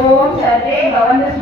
ओम सर्वे भवन्तु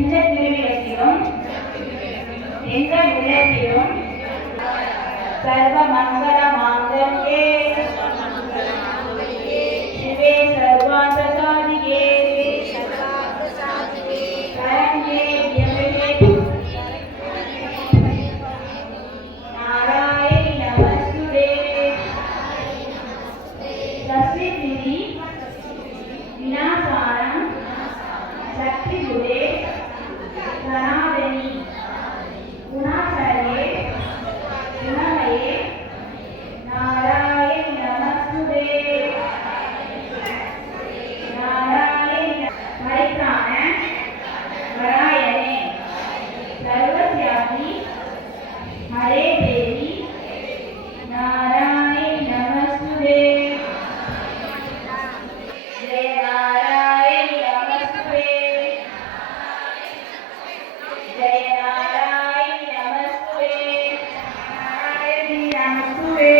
இந்த திருவிளக்கிலும் இந்த விளக்கிலும் சர்வ மங்கள மாங்கல்யே சிவே சர்வாந்த சாதியே கரங்கே ஜெயவே நாராயண நமஸ்துதே தஸ்மின் விதி விநாசாரம் சக்தி குரே Thank you.